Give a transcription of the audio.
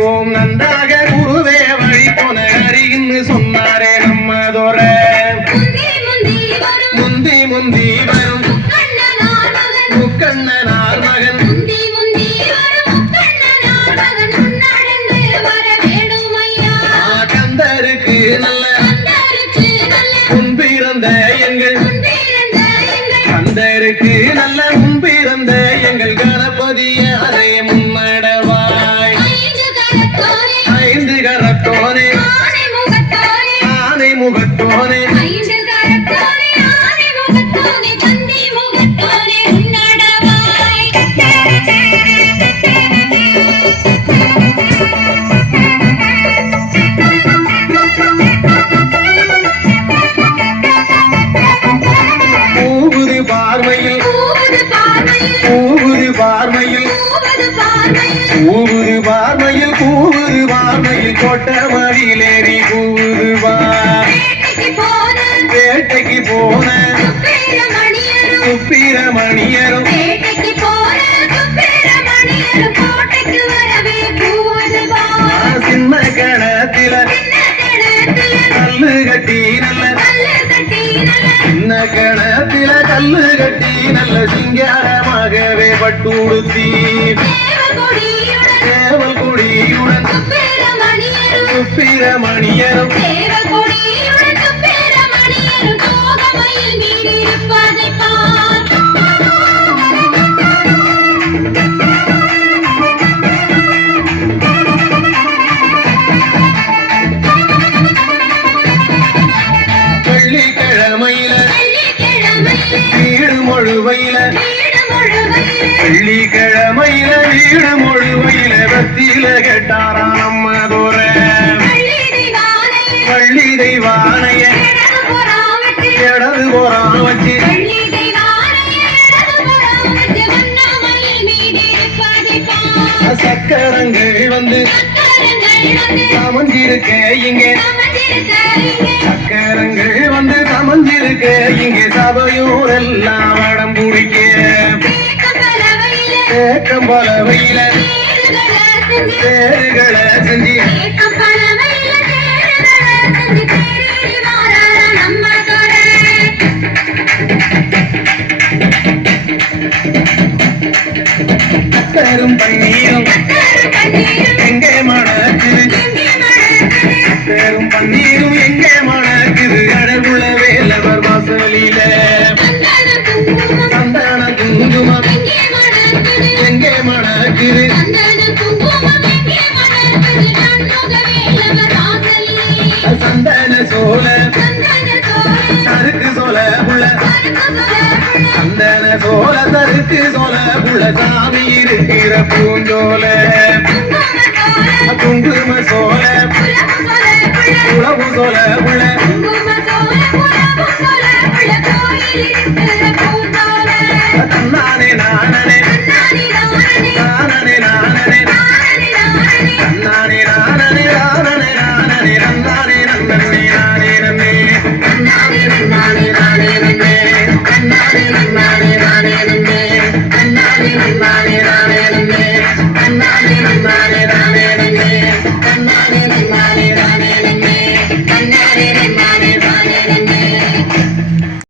அறிவோம் நன்றாக குருவே வழி கொணரின்னு சொன்னாரே நம்மதோர முந்தி முந்தி வரும் முக்கண்ணனார் மகன் கந்தருக்கு நல்ல முன்பிறந்த எங்கள் கந்தருக்கு நல்ல முன்பிறந்த எங்கள் கணபதிய அதை முன்னடவாய் ஐந்து கரத்தோனே ஆனை முகத்தோனே கூவுது பார்மையில் கூவுது பார்மையில் கொட்ட மடியிலேறி கூவுதுவார் வேட்டைக்கு போன சுப்பிரமணியரும் சின்ன கணத்தில கல்லு கட்டி நல்ல சின்ன கணத்தில கல்லு கட்டி நல்ல சிங்காரமாகவே பட்டுடுத்தி தேவல் கொடியுடன் சுப்பிரமணியரும் வெள்ளிக்கிழமையில வீடு முழுவையில வெள்ளிக்கிழமையில வீடு முழுவையில பத்தியில கேட்டாரா நம்மதோர வள்ளி தெய்வானைய இடது போறா வச்சு சக்கரங்கள் வந்து சமஞ்சிருக்க இங்கே சக்கரங்கள் வந்து சமஞ்சிருக்க இங்கே சபையோர் எல்லாம் வடம் பிடிக்க ஏக்கம்பலவையில பேருகளை செஞ்சு கத்தரும் பன்னீரும் எங்கே மணக்குது கத்தரும் பன்னீரும் எங்கே மணக்குது அழகுள்ள வேலவர் வாசலில சந்தன குங்குமம் எங்கே மணக்குது சந்தன சோல சருக்கு சோல புள்ள சந்தன சோல சருக்கு சோல புள்ள சாமி இருக்கிற பூஞ்சோல குங்கும சோல உழவு சோல புள்ள